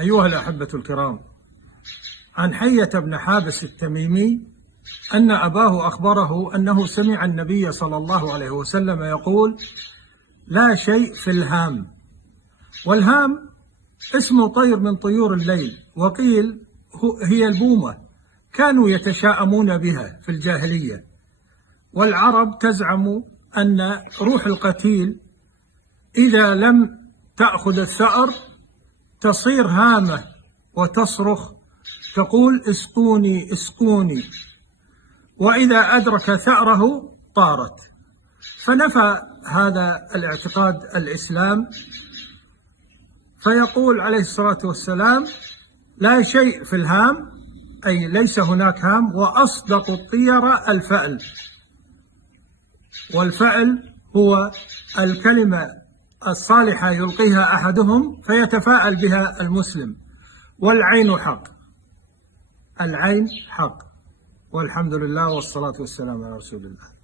أيها الأحبة الكرام، عن حية بن حابس التميمي أن أباه أخبره أنه سمع النبي صلى الله عليه وسلم يقول: لا شيء في الهام. والهام اسم طير من طيور الليل، وقيل هي البومة، كانوا يتشاءمون بها في الجاهلية. والعرب تزعم أن روح القتيل إذا لم تأخذ الثأر تصير هامة وتصرخ تقول: اسقوني اسقوني، وإذا أدرك ثأره طارت. فنفى هذا الاعتقاد الإسلام، فيقول عليه الصلاة والسلام: لا شيء في الهام، أي ليس هناك هام، وأصدق الطير الفأل. والفأل هو الكلمة الصالحة يلقيها أحدهم فيتفاءل بها المسلم. والعين حق، العين حق. والحمد لله والصلاة والسلام على رسول الله.